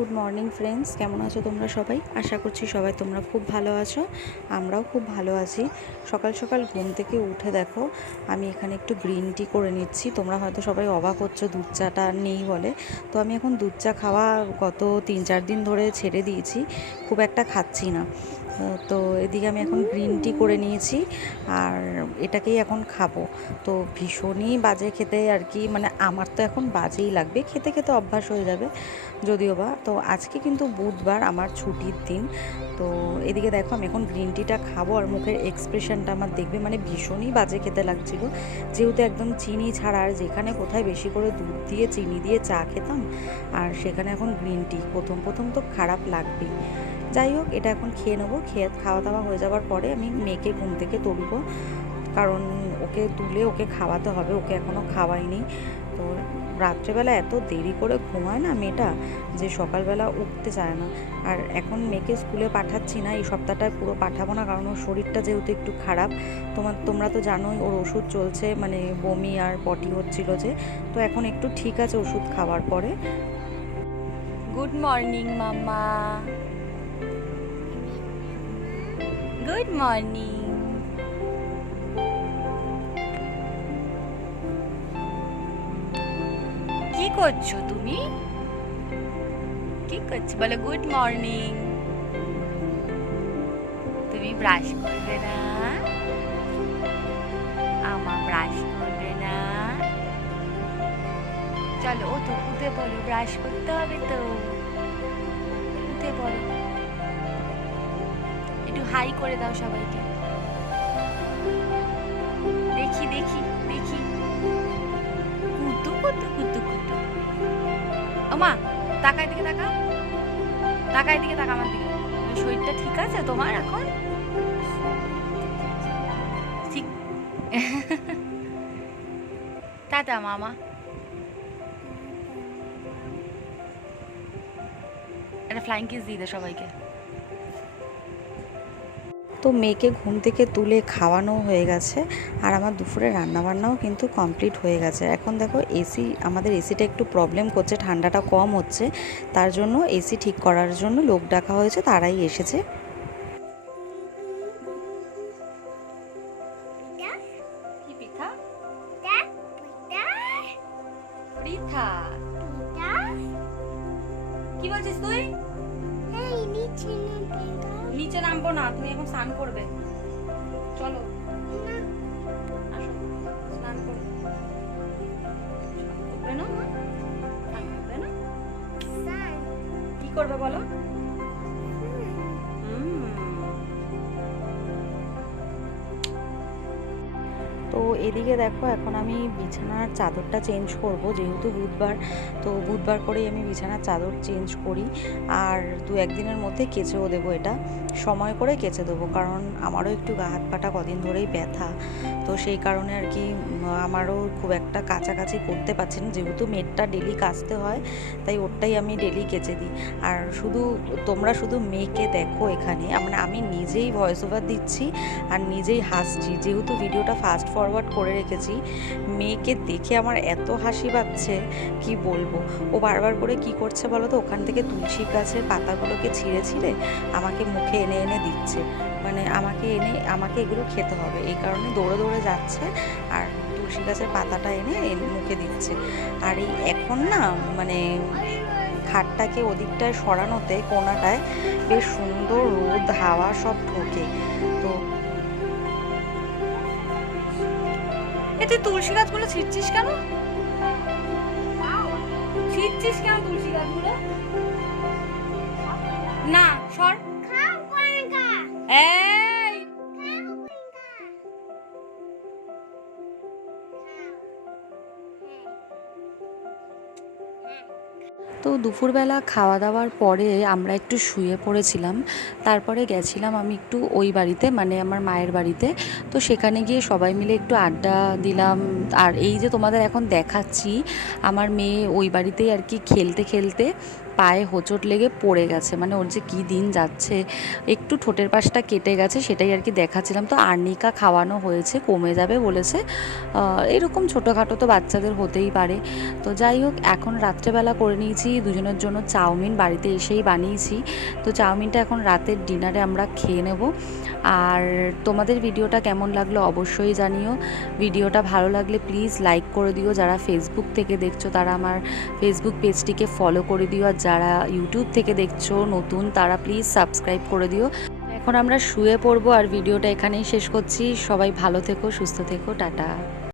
Good morning friends, কেমন আছো তোমরা সবাই? আশা করছি সবাই তোমরা খুব ভালো আছো। আমরাও খুব ভালো আছি। সকাল সকাল ঘুম থেকে উঠে দেখো আমি এখানে একটু গ্রিন টি করে নিচ্ছি। তোমরা হয়তো সবাই অবাক হচ্ছ দুধ চাটা নেই বলে। তো আমি এখন দুধ চা খাওয়া গত 3-4 দিন ধরে ছেড়ে দিয়েছি, খুব একটা খাচ্ছি না। তো এদিকে আমি এখন গ্রিন টি করে নিয়েছি আর এটাকেই এখন খাবো। তো ভীষণই বাজে খেতে আর কি, মানে আমার তো এখন বাজেই লাগবে, খেতে খেতে অভ্যাস হয়ে যাবে যদিও বা। তো আজকে কিন্তু বুধবার, আমার ছুটির দিন। তো এদিকে দেখো আমি এখন গ্রিন টিটা খাবো আর মুখের এক্সপ্রেশনটা আমার দেখবে, মানে ভীষণই বাজে খেতে লাগছিল, যেহেতু একদম চিনি ছাড়া। আর যেখানে কোথায় বেশি করে দুধ দিয়ে চিনি দিয়ে চা খেতাম, আর সেখানে এখন গ্রিন টি, প্রথম প্রথম তো খারাপ লাগবেই। যাই হোক, এটা এখন খেয়ে নেবো। খাওয়া দাওয়া হয়ে যাওয়ার পরে আমি মেয়েকে ঘুম থেকে তুলবো, কারণ ওকে তুলে ওকে খাওয়াতে হবে, ওকে এখনও খাওয়াইনি। তো রাত্রেবেলা এত দেরি করে ঘুমায় না মেয়েটা, যে সকালবেলা উঠতে চায় না। আর এখন মেয়েকে স্কুলে পাঠাচ্ছি না, এই সপ্তাহটায় পুরো পাঠাবো না, কারণ ওর শরীরটা যেহেতু একটু খারাপ। তোমরা তো জানোই ওর ওষুধ চলছে, মানে বমি আর পটি হচ্ছিল যে। তো এখন একটু ঠিক আছে ওষুধ খাওয়ার পরে। গুড মর্নিং মাম্মা। Good morning. কি করছো তুমি? কি করছো বলো? Good morning. তুমি ব্রাশ করবে না? আমা ব্রাশ করবে না? চলো ও তো উঠে পড়ো, ব্রাশ করতে হবে তো। উঠে পড়ো, একটু হাই করে দাও সবাইকে। দেখি দেখি দেখি। কুতু কুতু কুতু কুতু। ওমা, তাকায় দিকে তাকা, তাকায় দিকে তাকা আমার দিকে। শরীরটা ঠিক আছে তোমার এখন? ঠিক। টাটা মামা। একটা ফ্লাইং কিস দিয়ে দে সবাইকে। তো মেয়েকে ঘুম থেকে তুলে খাওয়ানো হয়ে গেছে, আর আমার দুপুরে রান্নাবান্নাও কিন্তু কমপ্লিট হয়ে গেছে। এখন দেখো আমাদের এসিটা একটু প্রবলেম করছে, ঠান্ডাটা কম হচ্ছে, তার জন্য এসি ঠিক করার জন্য লোক ডাকা হয়েছে, তারাই এসেছে। কি পিঠা? পিঠা? কি বলছিস তুই? নিচে নামবো না, তুমি এখন স্নান করবে। চলো আসো, স্নান করবে। করবে না? স্নান করবে না? কি করবে বলো? তো এদিকে দেখো এখন আমি বিছানার চাদরটা চেঞ্জ করব, যেহেতু বুধবার। তো বুধবার করেই আমি বিছানার চাদর চেঞ্জ করি, আর 2-1 দিনের মধ্যে কেচেও দেবো। এটা সময় করে কেচে দেবো, কারণ আমারও একটু গা হাত পাটা কদিন ধরেই ব্যথা। তো সেই কারণে আর কি আমারও খুব একটা কাছাকাছি করতে পারছি না, যেহেতু মেয়েটা ডেলি কাচতে হয়, তাই ওরটাই আমি ডেলি কেচে দিই। আর তোমরা শুধু মেয়েকে দেখো এখানে, মানে আমি নিজেই ভয়েস ওভার দিচ্ছি আর নিজেই হাসছি, যেহেতু ভিডিওটা ফাস্ট ফরওয়ার্ড করে রেখেছি। মেয়েকে দেখে আমার এত হাসি পাচ্ছে, কি বলবো। ও বারবার করে কি করছে বলো তো, ওখান থেকে তুলসী গাছের পাতাগুলোকে ছিঁড়ে ছিঁড়ে আমাকে মুখে এনে এনে দিচ্ছে, মানে আমাকে এগুলো খেতে হবে, এই কারণে দৌড়ে দৌড়ে যাচ্ছে আর তুলসী গাছের পাতাটা এনে মুখে দিচ্ছে। আর এই এখন না, মানে খাটটাকে ওদিকটায় সরানোতে কোনাটায় বেশ সুন্দর রোদ হাওয়া সব ঢোকে। তো তুই তুলসী গাছগুলো ছিঁড়ছিস কেন? ছিঁড়ছিস কেন তুলসী গাছগুলো? না সর। এই তো দুপুরবেলা খাওয়া দাওয়ার পরে আমরা একটু শুয়ে পড়েছিলাম। তারপরে গেছিলাম আমি একটু ওই বাড়িতে, মানে আমার মায়ের বাড়িতে। তো সেখানে গিয়ে সবাই মিলে একটু আড্ডা দিলাম। আর এই যে তোমাদের এখন দেখাচ্ছি, আমার মেয়ে ওই বাড়িতেই আর কি খেলতে খেলতে পায়ে হোঁচট লেগে পড়ে গেছে, মানে ওর যে কী দিন যাচ্ছে, একটু ঠোঁটের পাশটা কেটে গেছে, সেটাই আর কি দেখাচ্ছিলাম। তো আর্নিকা খাওয়ানো হয়েছে, কমে যাবে বলেছে। এরকম ছোটোখাটো তো বাচ্চাদের হতেই পারে। তো যাই হোক, এখন রাত্রেবেলা করে নিয়েছি দুজনের জন্য চাউমিন, বাড়িতে এসেই বানিয়েছি। তো চাউমিনটা এখন রাতের ডিনারে আমরা খেয়ে নেব। আর তোমাদের ভিডিওটা কেমন লাগলো অবশ্যই জানিও। ভিডিওটা ভালো লাগলে প্লিজ লাইক করে দিও। যারা ফেসবুক থেকে দেখছো তারা আমার ফেসবুক পেজটিকে ফলো করে দিও, আর যারা ইউটিউব থেকে দেখছো নতুন তারা প্লিজ সাবস্ক্রাইব করে দিও। এখন আমরা শুয়ে পড়বো আর ভিডিওটা এখানেই শেষ করছি। সবাই ভালো থেকো, সুস্থ থেকো, টাটা।